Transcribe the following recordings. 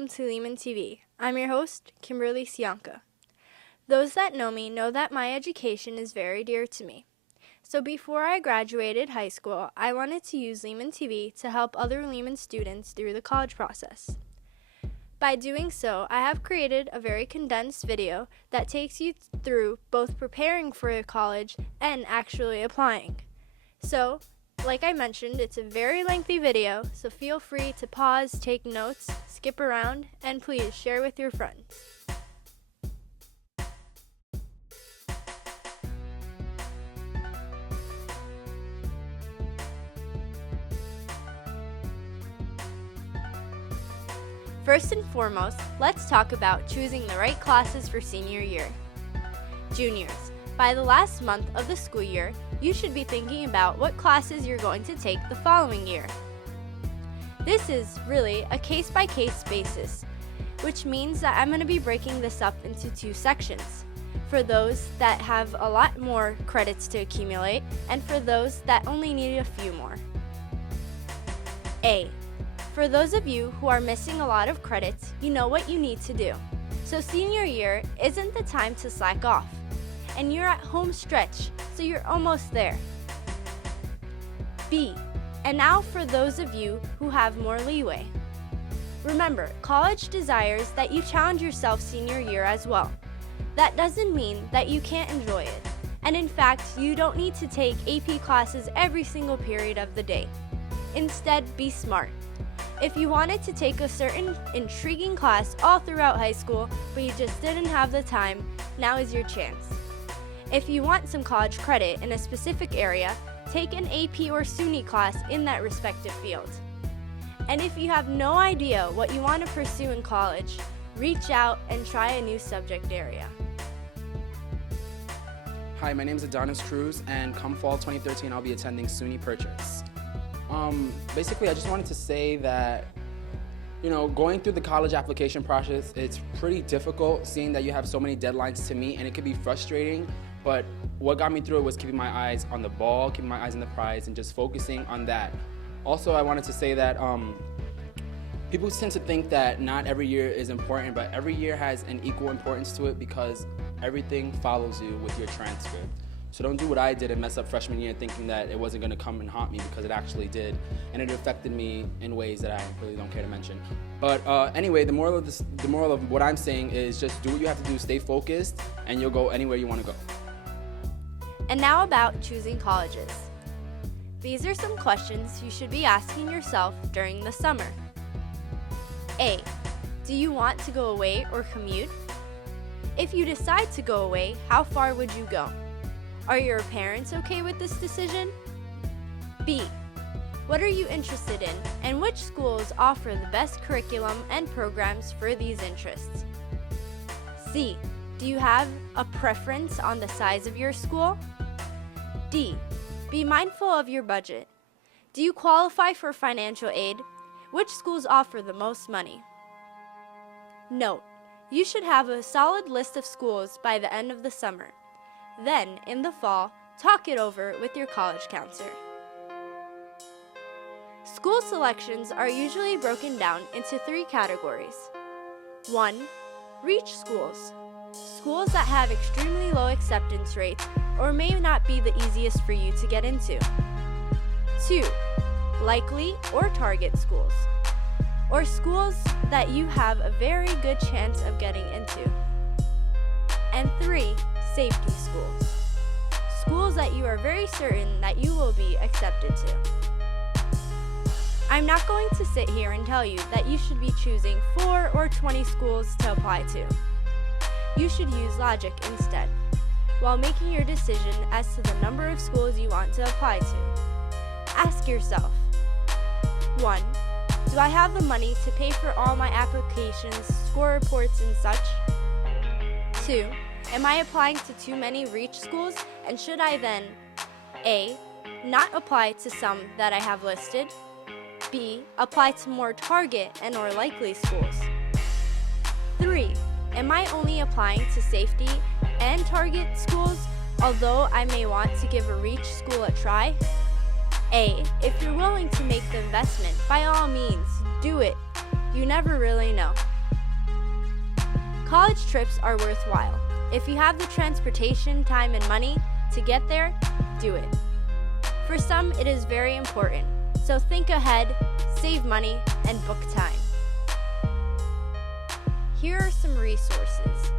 welcome to Lehman TV. I'm your host, Kimberly Sianka. Those that know me know that my education is very dear to me. So before I graduated high school, I wanted to use Lehman TV to help other Lehman students through the college process. By doing so, I have created a very condensed video that takes you through both preparing for college and actually applying. So, like I mentioned, it's a very lengthy video, so feel free to pause, take notes, skip around, and please share with your friends. First and foremost, let's talk about choosing the right classes for senior year. Juniors, by the last month of the school year, you should be thinking about what classes you're going to take the following year. This is really a case-by-case basis, which means that I'm going to be breaking this up into two sections, for those that have a lot more credits to accumulate and for those that only need a few more. A. For those of you who are missing a lot of credits, you know what you need to do. So senior year isn't the time to slack off, and you're at home stretch, so you're almost there. B. And now for those of you who have more leeway. Remember, college desires that you challenge yourself senior year as well. That doesn't mean that you can't enjoy it, and in fact, you don't need to take AP classes every single period of the day. Instead, be smart. If you wanted to take a certain intriguing class all throughout high school, but you just didn't have the time, now is your chance. If you want some college credit in a specific area, take an AP or SUNY class in that respective field. And if you have no idea what you want to pursue in college, reach out and try a new subject area. Hi, my name is Adonis Cruz, and come fall 2013, I'll be attending SUNY Purchase. Basically, I just wanted to say that, going through the college application process, it's pretty difficult seeing that you have so many deadlines to meet, and it can be frustrating, but what got me through it was keeping my eyes on the ball, keeping my eyes on the prize, and just focusing on that. Also, I wanted to say that people tend to think that not every year is important, but every year has an equal importance to it because everything follows you with your transcript. So don't do what I did and mess up freshman year thinking that it wasn't going to come and haunt me, because it actually did, and it affected me in ways that I really don't care to mention. But anyway, the moral of what I'm saying is just do what you have to do, stay focused, and you'll go anywhere you want to go. And now about choosing colleges. These are some questions you should be asking yourself during the summer. A. Do you want to go away or commute? If you decide to go away, how far would you go? Are your parents okay with this decision? B. What are you interested in, and which schools offer the best curriculum and programs for these interests? C. Do you have a preference on the size of your school? D. Be mindful of your budget. Do you qualify for financial aid? Which schools offer the most money? Note, you should have a solid list of schools by the end of the summer. Then, in the fall, talk it over with your college counselor. School selections are usually broken down into three categories. 1. Reach schools. Schools that have extremely low acceptance rates or may not be the easiest for you to get into. 2. Likely or target schools, or schools that you have a very good chance of getting into. And 3. Safety schools. Schools that you are very certain that you will be accepted to. I'm not going to sit here and tell you that you should be choosing 4 or 20 schools to apply to. You should use logic instead, while making your decision as to the number of schools you want to apply to. Ask yourself, 1. Do I have the money to pay for all my applications, score reports, and such? 2. Am I applying to too many reach schools, and should I then A. Not apply to some that I have listed, B. Apply to more target and or likely schools? 3. Am I only applying to safety and target schools, although I may want to give a reach school a try? A. If you're willing to make the investment, by all means, do it. You never really know. College trips are worthwhile. If you have the transportation, time, and money to get there, do it. For some, it is very important, so think ahead, save money, and book time. Here are some resources.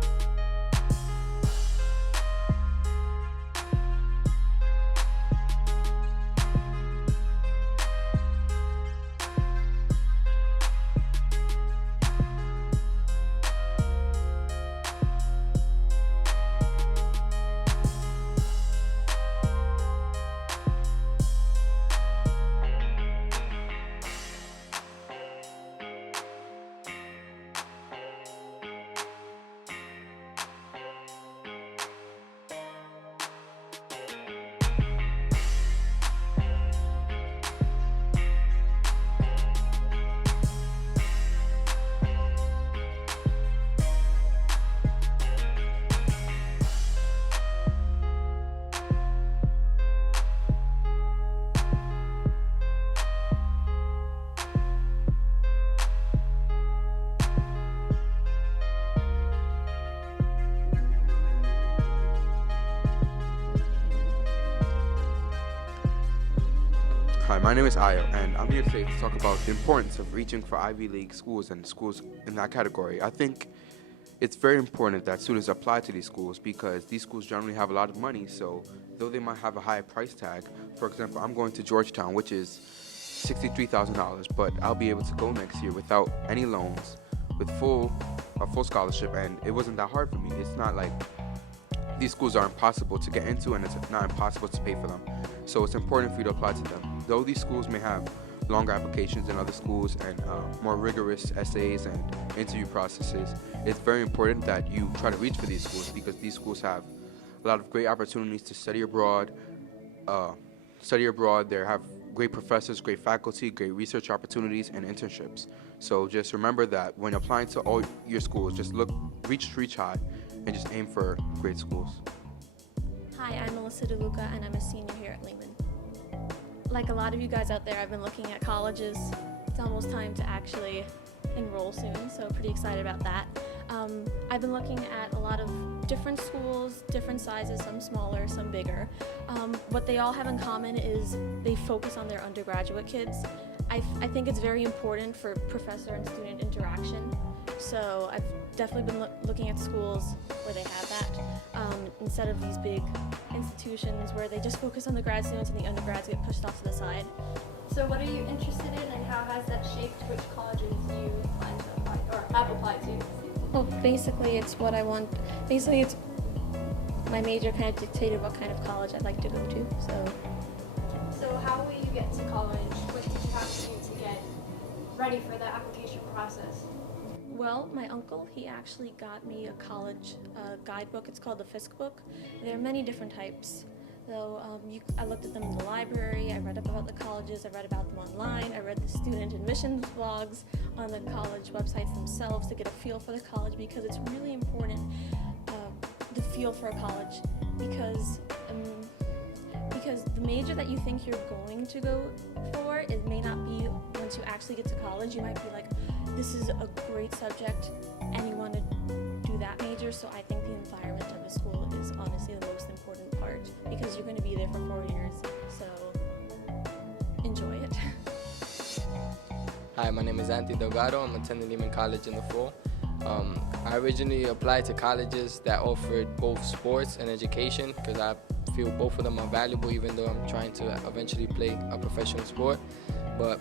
Hi, my name is Ayo, and I'm here today to talk about the importance of reaching for Ivy League schools and schools in that category. I think it's very important that students apply to these schools because these schools generally have a lot of money, so though they might have a high price tag, for example, I'm going to Georgetown, which is $63,000, but I'll be able to go next year without any loans, with a full scholarship, and it wasn't that hard for me. It's not like these schools are impossible to get into, and it's not impossible to pay for them. So it's important for you to apply to them. Though these schools may have longer applications than other schools and more rigorous essays and interview processes, it's very important that you try to reach for these schools because these schools have a lot of great opportunities to study abroad. They have great professors, great faculty, great research opportunities, and internships. So just remember that when applying to all your schools, just reach high, and just aim for great schools. Hi, I'm Melissa DeLuca, and I'm a senior here at Lehman. Like a lot of you guys out there, I've been looking at colleges. It's almost time to actually enroll soon, so pretty excited about that. I've been looking at a lot of different schools, different sizes, some smaller, some bigger. What they all have in common is they focus on their undergraduate kids. I think it's very important for professor and student interaction, so I've definitely been looking at schools where they have that, instead of these big institutions where they just focus on the grad students and the undergrads get pushed off to the side. So what are you interested in, and how has that shaped which colleges you plan to apply or have applied to? Well, basically it's what I want. Basically it's my major kind of dictated what kind of college I'd like to go to. So how will you get to college? What did you have to do to get ready for the application process? Well, my uncle, he actually got me a college guidebook. It's called the Fisk book. There are many different types. So I looked at them in the library, I read up about the colleges, I read about them online, I read the student admissions blogs on the college websites themselves to get a feel for the college, because it's really important, the feel for a college, because the major that you think you're going to go for, it may not be once you actually get to college. You might be like, this is a great subject and you want to do that major. So I think the environment of the school is honestly the most important part, because you're going to be there for 4 years, so enjoy it. Hi, my name is Anthony Delgado. I'm attending Lehman College in the fall. I originally applied to colleges that offered both sports and education because I feel both of them are valuable, even though I'm trying to eventually play a professional sport. But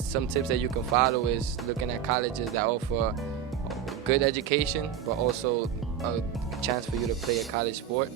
some tips that you can follow is looking at colleges that offer good education, but also a chance for you to play a college sport.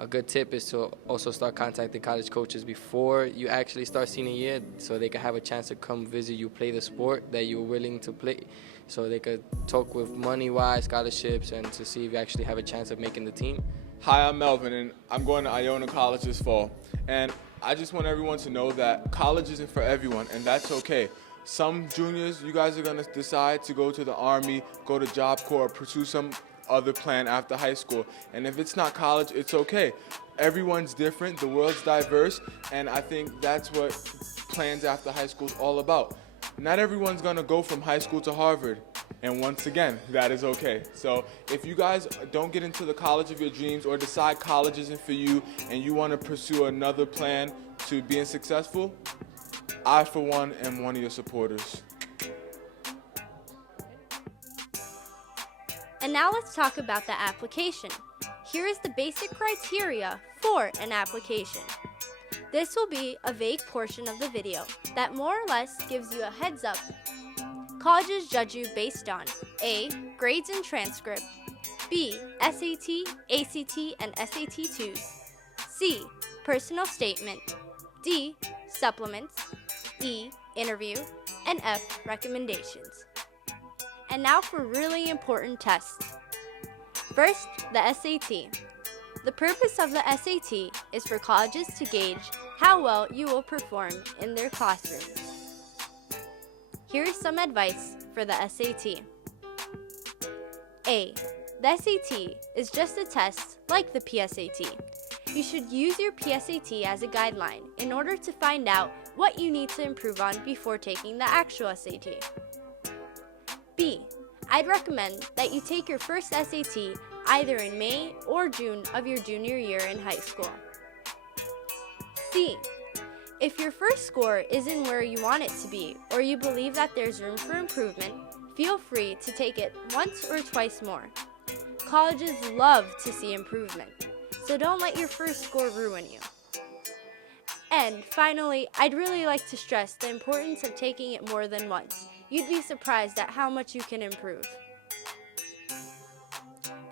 A good tip is to also start contacting college coaches before you actually start senior year, so they can have a chance to come visit you, play the sport that you're willing to play, so they could talk with money-wise, scholarships, and to see if you actually have a chance of making the team. Hi, I'm Melvin, and I'm going to Iona College this fall. And I just want everyone to know that college isn't for everyone, and that's okay. Some juniors, you guys are going to decide to go to the Army, go to Job Corps, pursue some other plan after high school. And if it's not college, it's okay. Everyone's different, the world's diverse, and I think that's what plans after high school is all about. Not everyone's going to go from high school to Harvard. And once again, that is okay. So if you guys don't get into the college of your dreams or decide college isn't for you and you want to pursue another plan to being successful, I, for one, am one of your supporters. And now let's talk about the application. Here is the basic criteria for an application. This will be a vague portion of the video that more or less gives you a heads up. Colleges judge you based on A. Grades and transcript, B. SAT, ACT, and SAT-2s, C. Personal statement, D. Supplements, E. Interview, and F. Recommendations. And now for really important tests. First, the SAT. The purpose of the SAT is for colleges to gauge how well you will perform in their classrooms. Here is some advice for the SAT. A. The SAT is just a test like the PSAT. You should use your PSAT as a guideline in order to find out what you need to improve on before taking the actual SAT. B. I'd recommend that you take your first SAT either in May or June of your junior year in high school. C. If your first score isn't where you want it to be, or you believe that there's room for improvement, feel free to take it once or twice more. Colleges love to see improvement, so don't let your first score ruin you. And finally, I'd really like to stress the importance of taking it more than once. You'd be surprised at how much you can improve.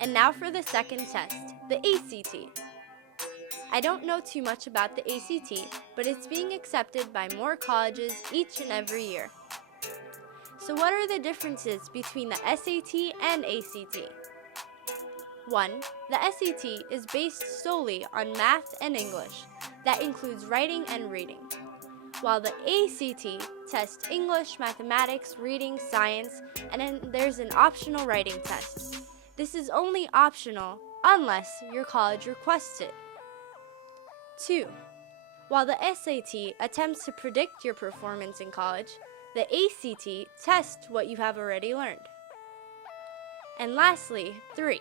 And now for the second test, the ACT. I don't know too much about the ACT, but it's being accepted by more colleges each and every year. So what are the differences between the SAT and ACT? 1. The SAT is based solely on math and English. That includes writing and reading. While the ACT tests English, mathematics, reading, science, and then there's an optional writing test. This is only optional unless your college requests it. 2. While the SAT attempts to predict your performance in college, the ACT tests what you have already learned. And lastly, 3.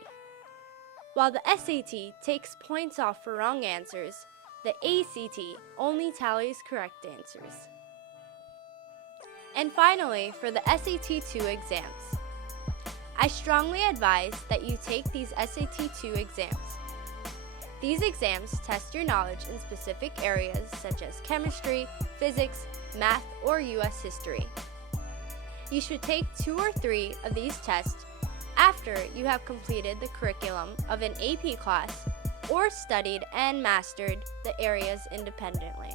While the SAT takes points off for wrong answers, the ACT only tallies correct answers. And finally, for the SAT-2 exams. I strongly advise that you take these SAT-2 exams. These exams test your knowledge in specific areas such as chemistry, physics, math, or U.S. history. You should take 2 or 3 of these tests after you have completed the curriculum of an AP class or studied and mastered the areas independently.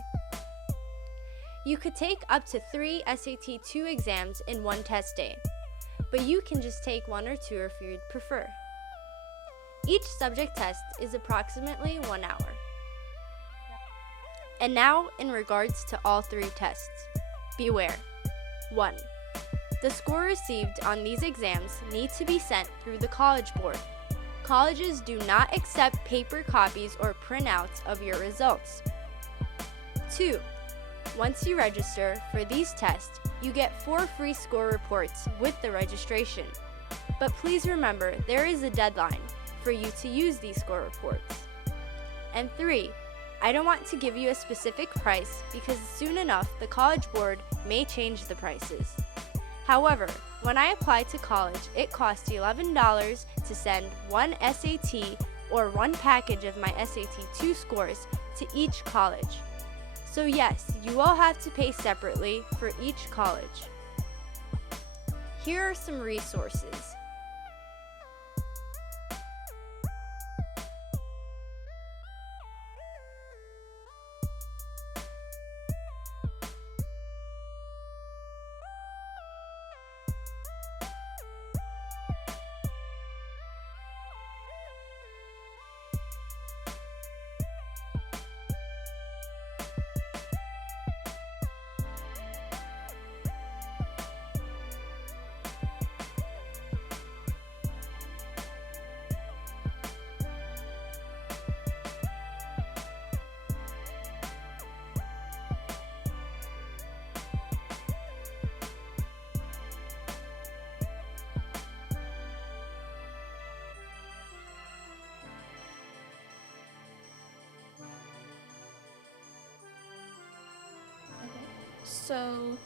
You could take up to 3 SAT-2 exams in one test day, but you can just take 1 or 2 if you'd prefer. Each subject test is approximately 1 hour. And now, in regards to all 3 tests, beware. 1. The score received on these exams need to be sent through the College Board. Colleges do not accept paper copies or printouts of your results. 2. Once you register for these tests, you get 4 free score reports with the registration. But please remember, there is a deadline for you to use these score reports. And 3, I don't want to give you a specific price because soon enough the College Board may change the prices. However, when I applied to college, it cost $11 to send 1 SAT or 1 package of my SAT-2 scores to each college. So yes, you will have to pay separately for each college. Here are some resources. So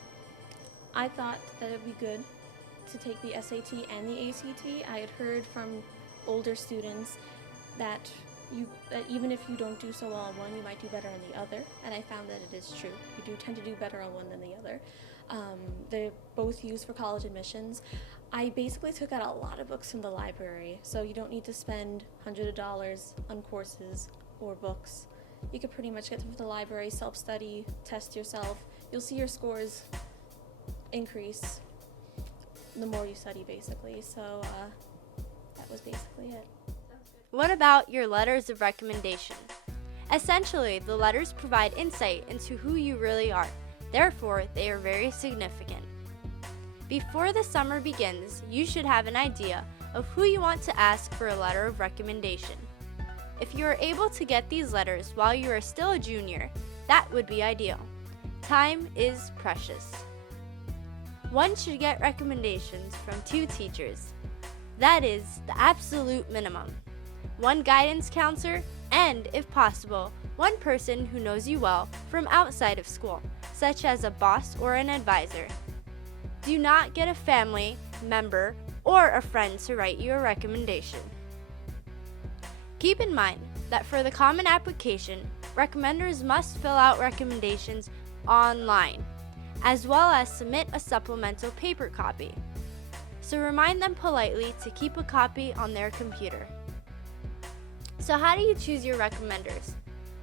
I thought that it would be good to take the SAT and the ACT. I had heard from older students that even if you don't do so well on one, you might do better on the other, and I found that it is true. You do tend to do better on one than the other. They're both used for college admissions. I basically took out a lot of books from the library, so you don't need to spend hundreds of dollars on courses or books. You could pretty much get them from the library, self-study, test yourself. You'll see your scores increase the more you study, basically. So that was basically it. What about your letters of recommendation? Essentially, the letters provide insight into who you really are. Therefore, they are very significant. Before the summer begins, you should have an idea of who you want to ask for a letter of recommendation. If you are able to get these letters while you are still a junior, that would be ideal. Time is precious. One should get recommendations from 2 teachers. That is the absolute minimum. 1 guidance counselor, and, if possible, 1 person who knows you well from outside of school, such as a boss or an advisor. Do not get a family member or a friend to write you a recommendation. Keep in mind that for the Common Application, recommenders must fill out recommendations online, as well as submit a supplemental paper copy. So remind them politely to keep a copy on their computer. So how do you choose your recommenders?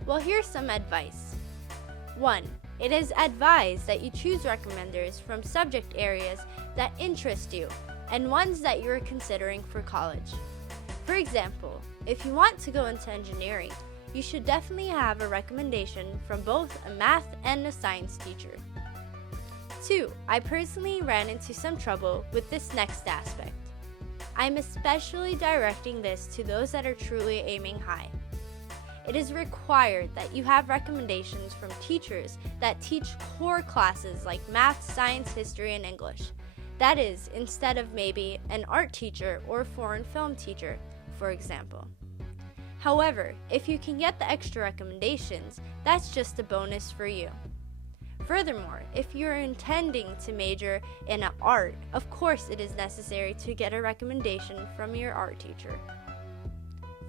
Well, here's some advice. 1. It is advised that you choose recommenders from subject areas that interest you and ones that you are considering for college. For example, if you want to go into engineering, you should definitely have a recommendation from both a math and a science teacher. 2. I personally ran into some trouble with this next aspect. I'm especially directing this to those that are truly aiming high. It is required that you have recommendations from teachers that teach core classes like math, science, history, and English. That is, instead of maybe an art teacher or foreign film teacher, for example. However, if you can get the extra recommendations, that's just a bonus for you. Furthermore, if you're intending to major in art, of course it is necessary to get a recommendation from your art teacher.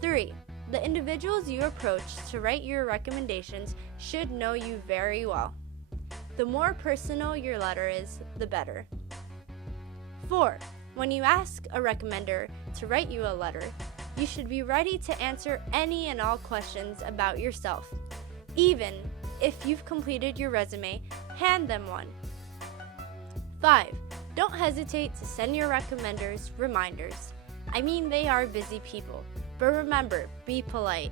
3. The individuals you approach to write your recommendations should know you very well. The more personal your letter is, the better. 4. When you ask a recommender to write you a letter, you should be ready to answer any and all questions about yourself. Even if you've completed your resume, hand them one. 5. Don't hesitate to send your recommenders reminders. I mean, they are busy people, but remember, be polite.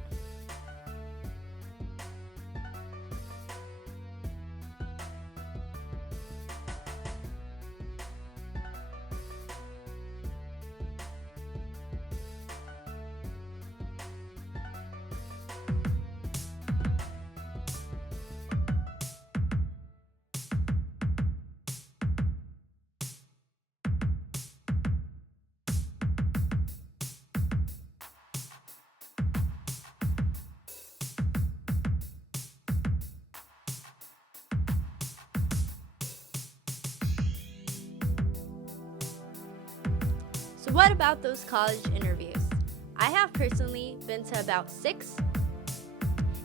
So what about those college interviews? I have personally been to about 6.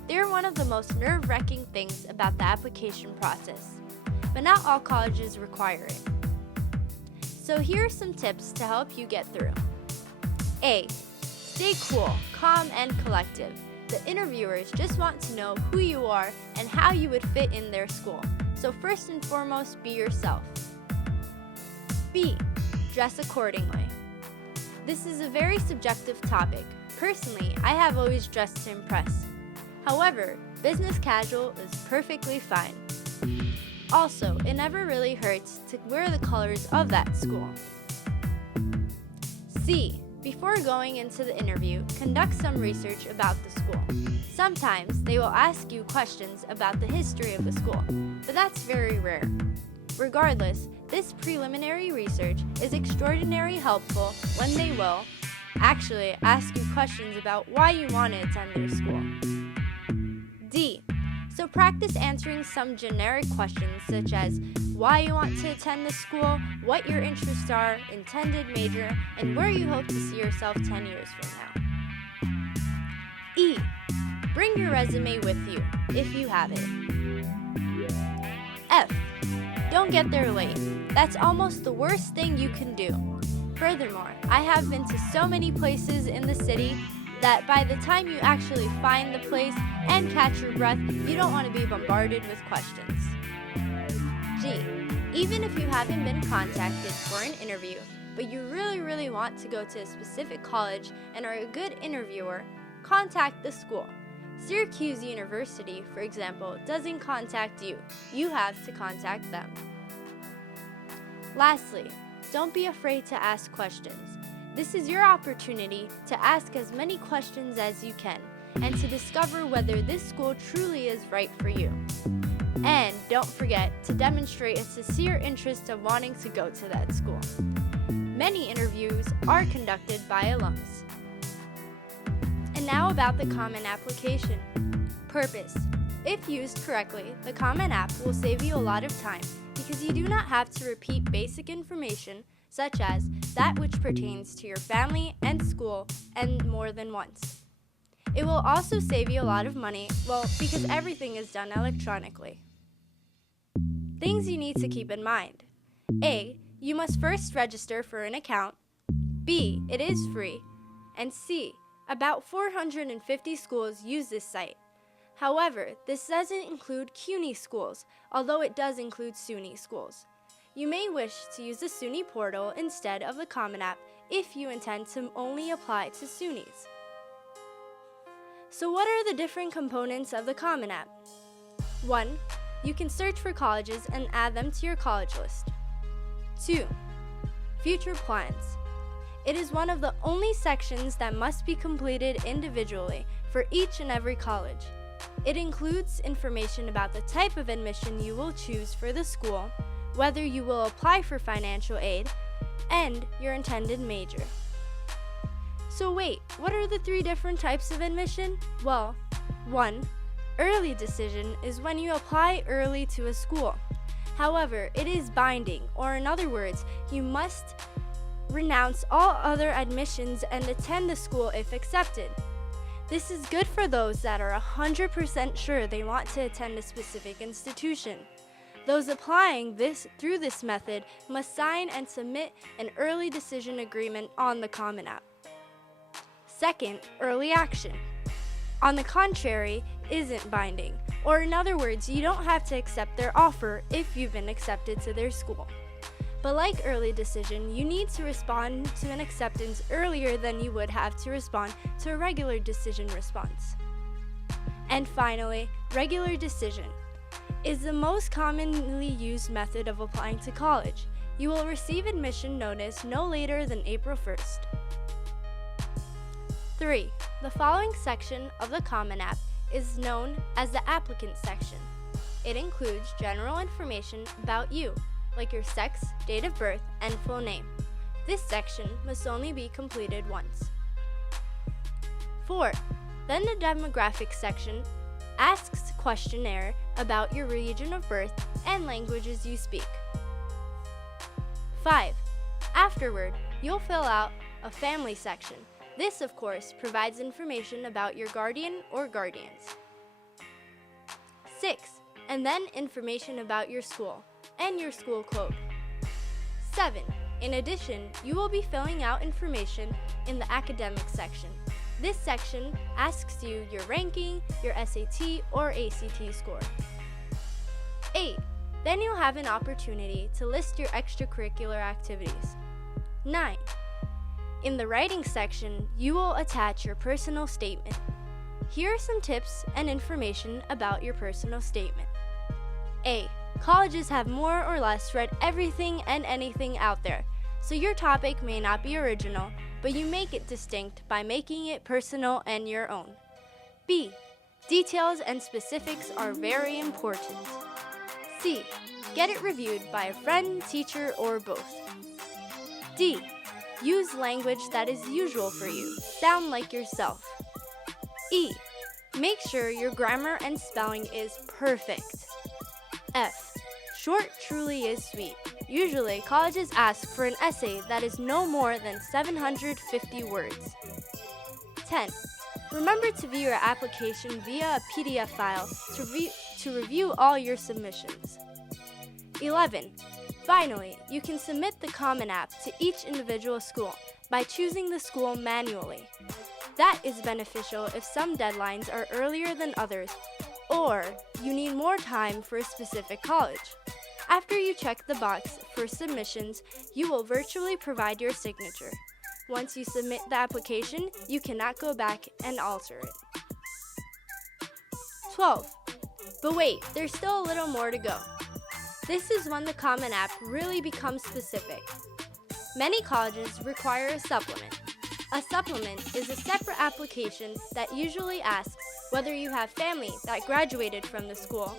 They're one of the most nerve-wracking things about the application process, but not all colleges require it. So here are some tips to help you get through. A. Stay cool, calm, and collective. The interviewers just want to know who you are and how you would fit in their school. So first and foremost, be yourself. B. Dress accordingly. This is a very subjective topic. Personally, I have always dressed to impress. However, business casual is perfectly fine. Also, it never really hurts to wear the colors of that school. C. Before going into the interview, conduct some research about the school. Sometimes they will ask you questions about the history of the school, but that's very rare. Regardless, this preliminary research is extraordinarily helpful when they will actually ask you questions about why you want to attend their school. D. So practice answering some generic questions such as why you want to attend this school, what your interests are, intended major, and where you hope to see yourself 10 years from now. E. Bring your resume with you, if you have it. F. Don't get there late. That's almost the worst thing you can do. Furthermore, I have been to so many places in the city that by the time you actually find the place and catch your breath, you don't want to be bombarded with questions. G. Even if you haven't been contacted for an interview, but you really want to go to a specific college and are a good interviewer, contact the school. Syracuse University, for example, doesn't contact you. You have to contact them. Lastly, don't be afraid to ask questions. This is your opportunity to ask as many questions as you can and to discover whether this school truly is right for you. And don't forget to demonstrate a sincere interest of wanting to go to that school. Many interviews are conducted by alums. And now about the Common Application. Purpose. If used correctly, the Common App will save you a lot of time because you do not have to repeat basic information such as that which pertains to your family and school and more than once. It will also save you a lot of money, because everything is done electronically. Things you need to keep in mind. A. You must first register for an account. B. It is free. And C. About 450 schools use this site. However, this doesn't include CUNY schools, although it does include SUNY schools. You may wish to use the SUNY portal instead of the Common App if you intend to only apply to SUNYs. So what are the different components of the Common App? 1. You can search for colleges and add them to your college list. 2. Future plans. It is one of the only sections that must be completed individually for each and every college. It includes information about the type of admission you will choose for the school, whether you will apply for financial aid, and your intended major. So wait, what are the 3 different types of admission? Well, 1. Early decision is when you apply early to a school. However, it is binding, or in other words, you must renounce all other admissions and attend the school if accepted. This is good for those that are 100% sure they want to attend a specific institution. Those applying through this method must sign and submit an early decision agreement on the Common App. 2nd, early action. On the contrary, isn't binding, or in other words, you don't have to accept their offer if you've been accepted to their school. But like early decision, you need to respond to an acceptance earlier than you would have to respond to a regular decision response. And finally, regular decision is the most commonly used method of applying to college. You will receive admission notice no later than April 1st. 3. The following section of the Common App is known as the applicant section. It includes general information about you, like your sex, date of birth, and full name. This section must only be completed once. 4. Then the demographics section asks a questionnaire about your region of birth and languages you speak. 5. Afterward, you'll fill out a family section. This, of course, provides information about your guardian or guardians. 6. And then information about your school and your school code. 7. In addition, you will be filling out information in the academic section. This section asks you your ranking, your SAT or ACT score. 8. Then you'll have an opportunity to list your extracurricular activities. 9. In the writing section, you will attach your personal statement. Here are some tips and information about your personal statement. A. Colleges have more or less read everything and anything out there, so your topic may not be original, but you make it distinct by making it personal and your own. B. Details and specifics are very important. C. Get it reviewed by a friend, teacher, or both. D. Use language that is usual for you. Sound like yourself. E. Make sure your grammar and spelling is perfect. F. Short truly is sweet. Usually, colleges ask for an essay that is no more than 750 words. 10. Remember to view your application via a PDF file to review all your submissions. 11. Finally, you can submit the Common App to each individual school by choosing the school manually. That is beneficial if some deadlines are earlier than others, or you need more time for a specific college. After you check the box for submissions, you will virtually provide your signature. Once you submit the application, you cannot go back and alter it. 12. But wait, there's still a little more to go. This is when the Common App really becomes specific. Many colleges require a supplement. A supplement is a separate application that usually asks whether you have family that graduated from the school,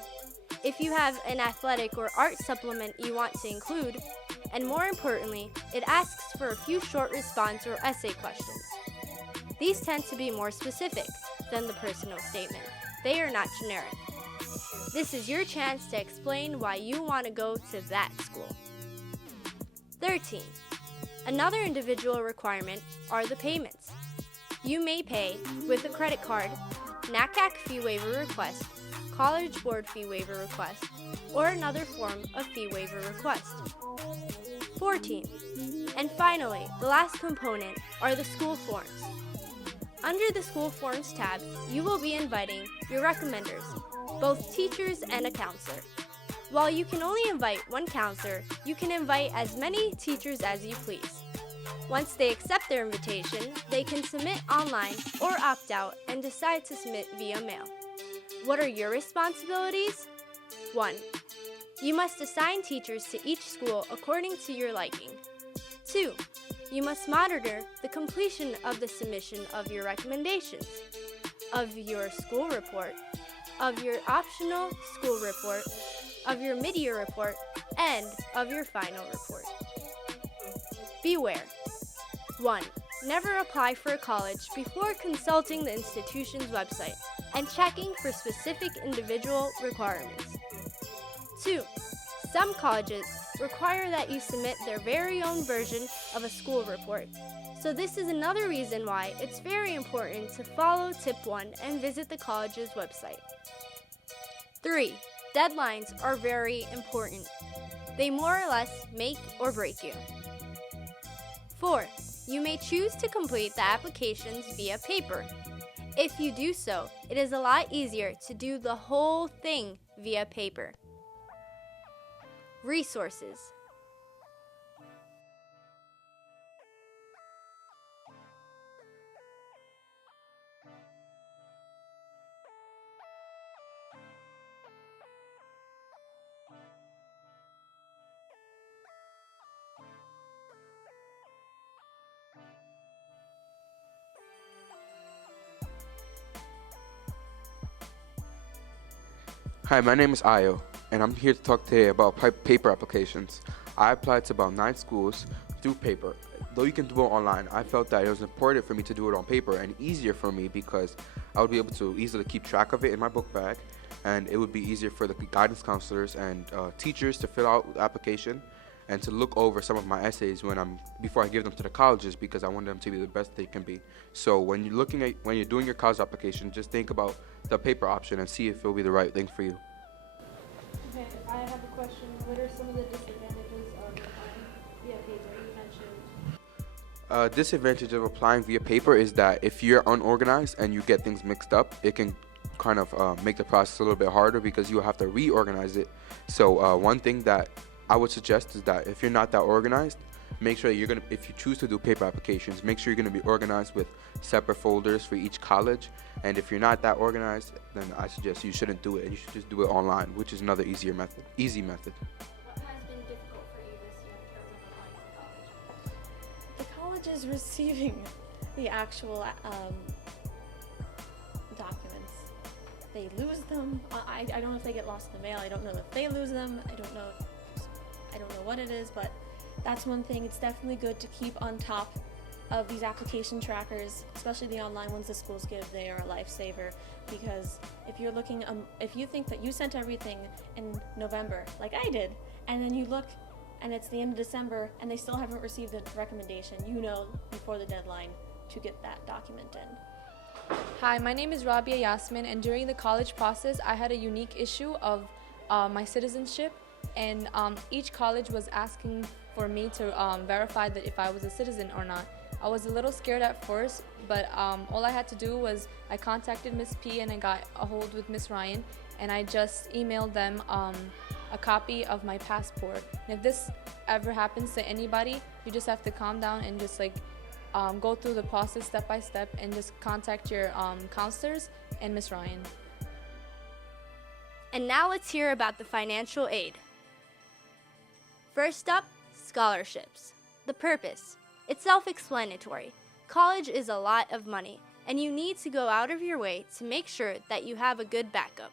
if you have an athletic or art supplement you want to include, and more importantly, it asks for a few short response or essay questions. These tend to be more specific than the personal statement. They are not generic. This is your chance to explain why you want to go to that school. 13. Another individual requirement are the payments. You may pay with a credit card, NACAC fee waiver request, College Board fee waiver request, or another form of fee waiver request. 14. And finally, the last component are the school forms. Under the School Forms tab, you will be inviting your recommenders, both teachers and a counselor. While you can only invite one counselor, you can invite as many teachers as you please. Once they accept their invitation, they can submit online or opt out and decide to submit via mail. What are your responsibilities? 1. You must assign teachers to each school according to your liking. 2. You must monitor the completion of the submission of your recommendations, of your school report, of your optional school report, of your mid-year report, and of your final report. Beware. 1. Never apply for a college before consulting the institution's website and checking for specific individual requirements. 2. Some colleges require that you submit their very own version of a school report. So this is another reason why it's very important to follow Tip 1 and visit the college's website. 3. Deadlines are very important. They more or less make or break you. 4. You may choose to complete the applications via paper. If you do so, it is a lot easier to do the whole thing via paper. Resources. Hi, my name is Ayo, and I'm here to talk today about paper applications. I applied to about 9 schools through paper. Though you can do it online, I felt that it was important for me to do it on paper and easier for me because I would be able to easily keep track of it in my book bag, and it would be easier for the guidance counselors and teachers to fill out the application and to look over some of my essays before I give them to the colleges because I want them to be the best they can be. So when you're doing your college application, just think about the paper option and see if it'll be the right thing for you. Okay, I have a question. What are some of the disadvantages of applying via paper? You mentioned. Disadvantage of applying via paper is that if you're unorganized and you get things mixed up, it can kind of make the process a little bit harder because you have to reorganize it. So one thing that I would suggest is that if you're not that organized, make sure that if you choose to do paper applications, make sure you're going to be organized with separate folders for each college. And if you're not that organized, then I suggest you shouldn't do it and you should just do it online, which is another easy method. What has been difficult for you this year in terms of applying to college? The college is receiving the actual documents. They lose them. I don't know if they get lost in the mail. I don't know if they lose them. I don't know what it is, but that's one thing. It's definitely good to keep on top of these application trackers, especially the online ones the schools give, they are a lifesaver, because if you're looking, if you think that you sent everything in November, like I did, and then you look and it's the end of December and they still haven't received a recommendation, you know before the deadline to get that document in. Hi, my name is Rabia Yasmin, and during the college process, I had a unique issue of my citizenship, and each college was asking for me to verify that if I was a citizen or not. I was a little scared at first, but all I had to do was I contacted Miss P and I got a hold with Miss Ryan, and I just emailed them a copy of my passport. And if this ever happens to anybody, you just have to calm down and just go through the process step by step and just contact your counselors and Miss Ryan. And now let's hear about the financial aid. First up, scholarships. The purpose. It's self-explanatory. College is a lot of money, and you need to go out of your way to make sure that you have a good backup.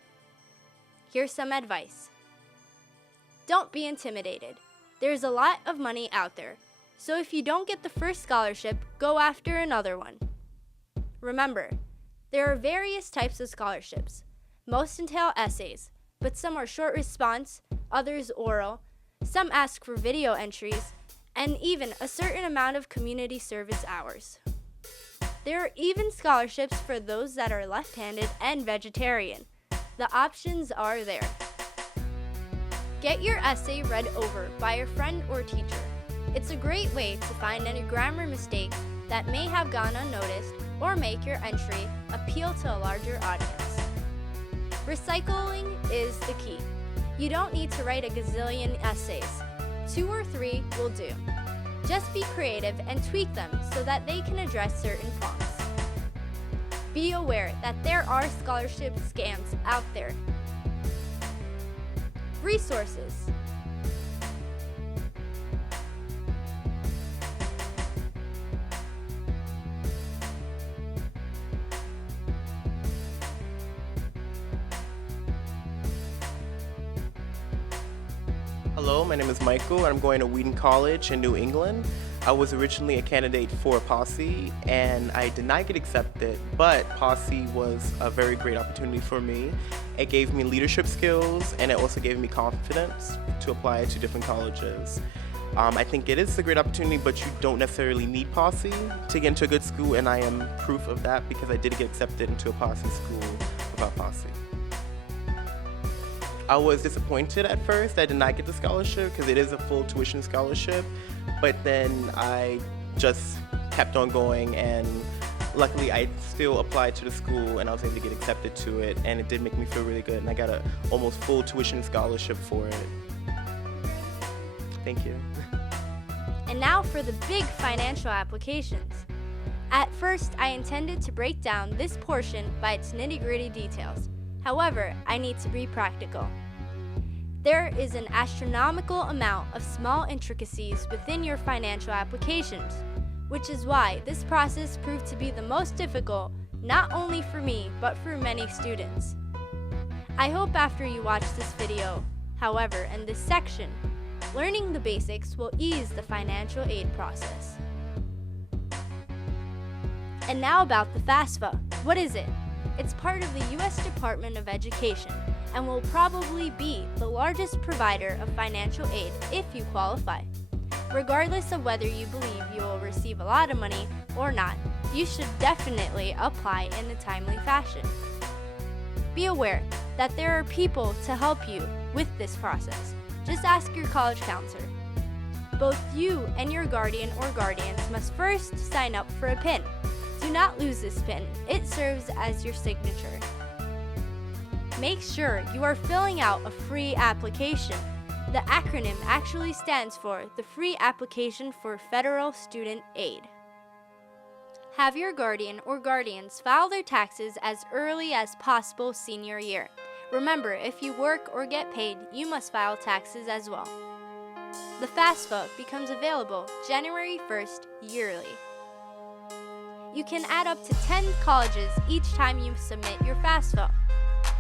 Here's some advice. Don't be intimidated. There's a lot of money out there, so if you don't get the first scholarship, go after another one. Remember, there are various types of scholarships. Most entail essays, but some are short response, others oral, some ask for video entries, and even a certain amount of community service hours. There are even scholarships for those that are left-handed and vegetarian. The options are there. Get your essay read over by a friend or teacher. It's a great way to find any grammar mistakes that may have gone unnoticed or make your entry appeal to a larger audience. Recycling is the key. You don't need to write a gazillion essays. 2 or 3 will do. Just be creative and tweak them so that they can address certain prompts. Be aware that there are scholarship scams out there. Resources. Hello, my name is Michael, and I'm going to Wheaton College in New England. I was originally a candidate for Posse, and I did not get accepted, but Posse was a very great opportunity for me. It gave me leadership skills, and it also gave me confidence to apply to different colleges. I think it is a great opportunity, but you don't necessarily need Posse to get into a good school, and I am proof of that because I did get accepted into a Posse school without Posse. I was disappointed at first. I did not get the scholarship because it is a full tuition scholarship, but then I just kept on going, and luckily I still applied to the school and I was able to get accepted to it, and it did make me feel really good, and I got a almost full tuition scholarship for it. Thank you. And now for the big financial applications. At first, I intended to break down this portion by its nitty-gritty details. However, I need to be practical. There is an astronomical amount of small intricacies within your financial applications, which is why this process proved to be the most difficult, not only for me, but for many students. I hope after you watch this video, however, in this section, learning the basics will ease the financial aid process. And now about the FAFSA. What is it? It's part of the U.S. Department of Education and will probably be the largest provider of financial aid if you qualify. Regardless of whether you believe you will receive a lot of money or not, you should definitely apply in a timely fashion. Be aware that there are people to help you with this process. Just ask your college counselor. Both you and your guardian or guardians must first sign up for a PIN. Do not lose this PIN. It serves as your signature. Make sure you are filling out a free application. The acronym actually stands for the Free Application for Federal Student Aid. Have your guardian or guardians file their taxes as early as possible senior year. Remember, if you work or get paid, you must file taxes as well. The FAFSA becomes available January 1st yearly. You can add up to 10 colleges each time you submit your FAFSA.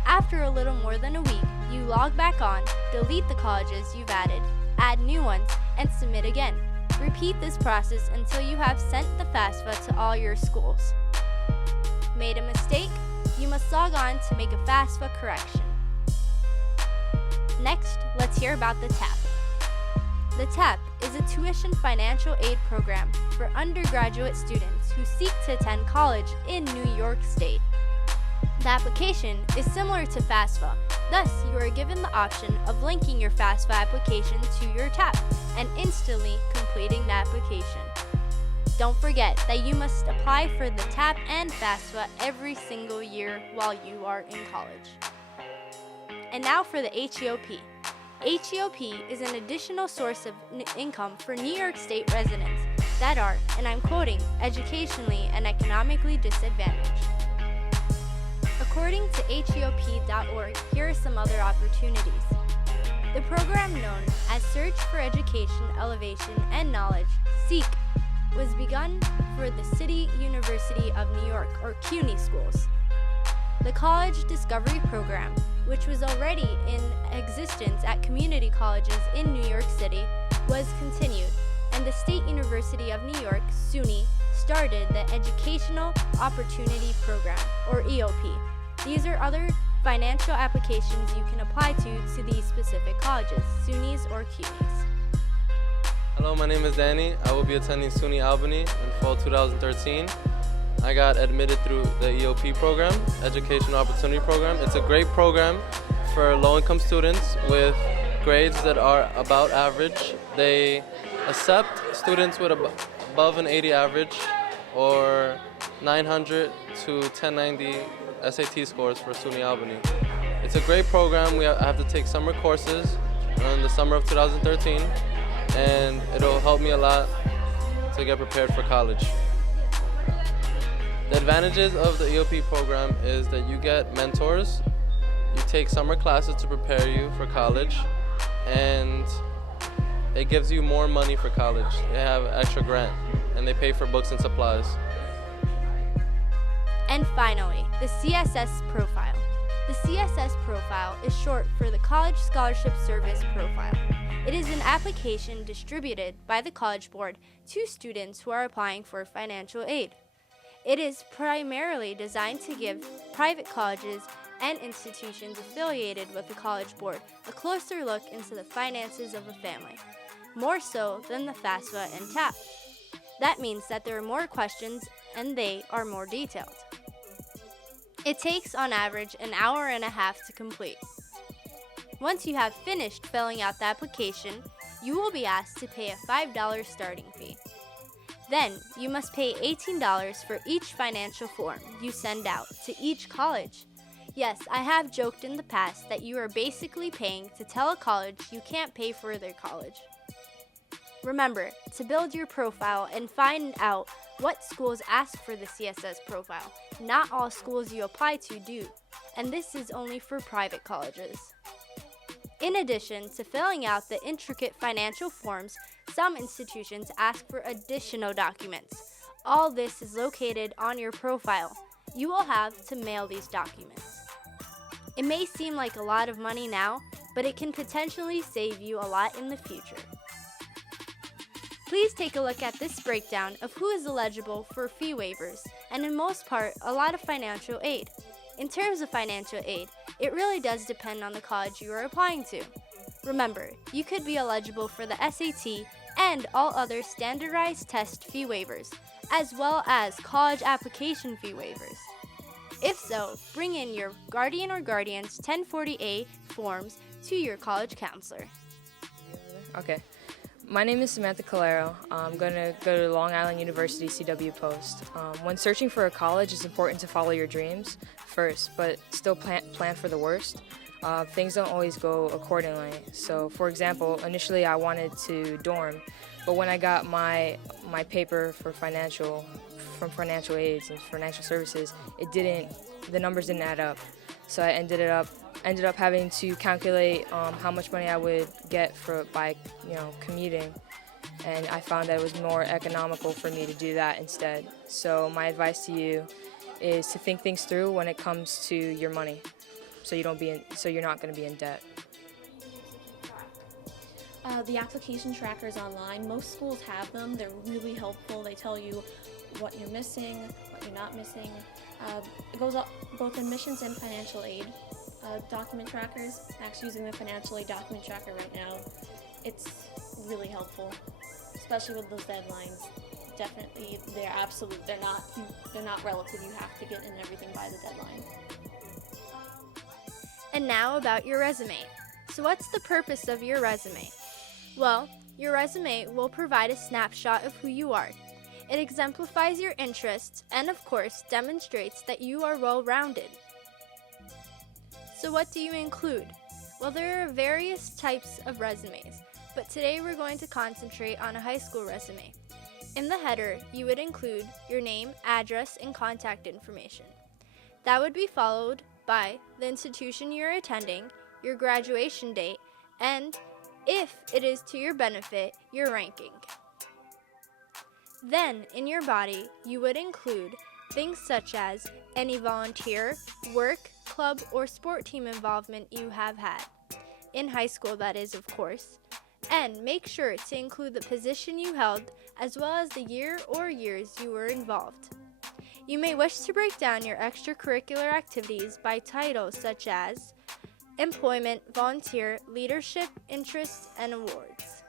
After a little more than a week, you log back on, delete the colleges you've added, add new ones, and submit again. Repeat this process until you have sent the FAFSA to all your schools. Made a mistake? You must log on to make a FAFSA correction. Next, let's hear about the TAP. The TAP is a tuition financial aid program for undergraduate students who seek to attend college in New York State. The application is similar to FAFSA, thus you are given the option of linking your FAFSA application to your TAP and instantly completing the application. Don't forget that you must apply for the TAP and FAFSA every single year while you are in college. And now for the HEOP. HEOP is an additional source of income for New York State residents that are, and I'm quoting, educationally and economically disadvantaged. According to HEOP.org, here are some other opportunities. The program known as Search for Education, Elevation, and Knowledge, SEEK, was begun for the City University of New York, or CUNY schools. The College Discovery Program, which was already in existence at community colleges in New York City, was continued, and the State University of New York, SUNY, started the Educational Opportunity Program, or EOP. These are other financial applications you can apply to these specific colleges, SUNYs or CUNYs. Hello, my name is Danny. I will be attending SUNY Albany in fall 2013. I got admitted through the EOP program, Educational Opportunity Program. It's a great program for low-income students with grades that are about average. They accept students with above an 80 average or 900 to 1090 SAT scores for SUNY Albany. It's a great program. I have to take summer courses in the summer of 2013, and it'll help me a lot to get prepared for college. The advantages of the EOP program is that you get mentors, you take summer classes to prepare you for college, and it gives you more money for college. They have extra grant, and they pay for books and supplies. And finally, the CSS Profile. The CSS Profile is short for the College Scholarship Service Profile. It is an application distributed by the College Board to students who are applying for financial aid. It is primarily designed to give private colleges and institutions affiliated with the College Board a closer look into the finances of a family, more so than the FAFSA and TAP. That means that there are more questions and they are more detailed. It takes on average an hour and a half to complete. Once you have finished filling out the application, you will be asked to pay a $5 starting fee. Then, you must pay $18 for each financial form you send out to each college. Yes, I have joked in the past that you are basically paying to tell a college you can't pay for their college. Remember to build your profile and find out what schools ask for the CSS profile. Not all schools you apply to do, and this is only for private colleges. In addition to filling out the intricate financial forms, some institutions ask for additional documents. All this is located on your profile. You will have to mail these documents. It may seem like a lot of money now, but it can potentially save you a lot in the future. Please take a look at this breakdown of who is eligible for fee waivers, and in most part, a lot of financial aid. In terms of financial aid, it really does depend on the college you are applying to. Remember, you could be eligible for the SAT and all other standardized test fee waivers, as well as college application fee waivers. If so, bring in your guardian or guardian's 1040A forms to your college counselor. Okay. My name is Samantha Calero. I'm going to go to Long Island University CW Post. When searching for a college, it's important to follow your dreams first, but still plan for the worst. Things don't always go accordingly. So, for example, initially I wanted to dorm, but when I got my paper for financial aids and financial services, the numbers didn't add up. So I ended up having to calculate how much money I would get by commuting, and I found that it was more economical for me to do that instead. So my advice to you is to think things through when it comes to your money, so you're not going to be in debt. The application trackers online, most schools have them. They're really helpful. They tell you what you're missing, what you're not missing. It goes up both admissions and financial aid. Document trackers, I'm actually using the financial aid document tracker right now. It's really helpful, especially with those deadlines. Definitely, they're not relative. You have to get in everything by the deadline. And now about your resume. So what's the purpose of your resume? Well, your resume will provide a snapshot of who you are. It exemplifies your interests and, of course, demonstrates that you are well-rounded. So what do you include? Well, there are various types of resumes, but today we're going to concentrate on a high school resume. In the header, you would include your name, address, and contact information. That would be followed by the institution you're attending, your graduation date, and, if it is to your benefit, your ranking. Then, in your body, you would include things such as any volunteer, work, club, or sport team involvement you have had. In high school, that is, of course. And make sure to include the position you held as well as the year or years you were involved. You may wish to break down your extracurricular activities by titles such as employment, volunteer, leadership, interests, and awards.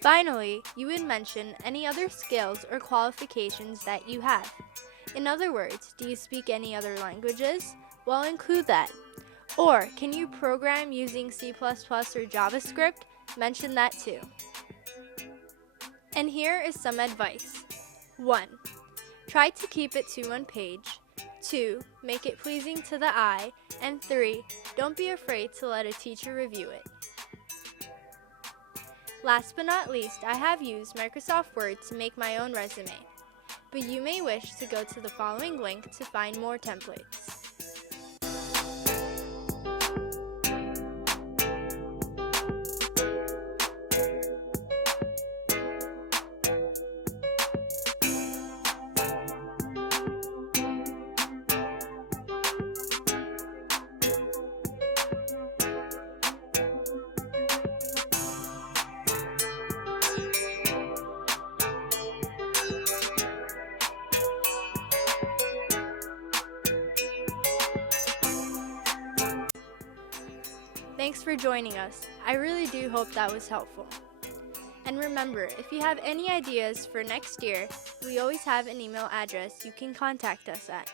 Finally, you would mention any other skills or qualifications that you have. In other words, do you speak any other languages? Well, include that. Or, can you program using C++ or JavaScript? Mention that too. And here is some advice. 1. Try to keep it to one page. 2. Make it pleasing to the eye. And 3. Don't be afraid to let a teacher review it. Last but not least, I have used Microsoft Word to make my own resume. But you may wish to go to the following link to find more templates. Thanks for joining us. I really do hope that was helpful. And remember, if you have any ideas for next year, we always have an email address you can contact us at.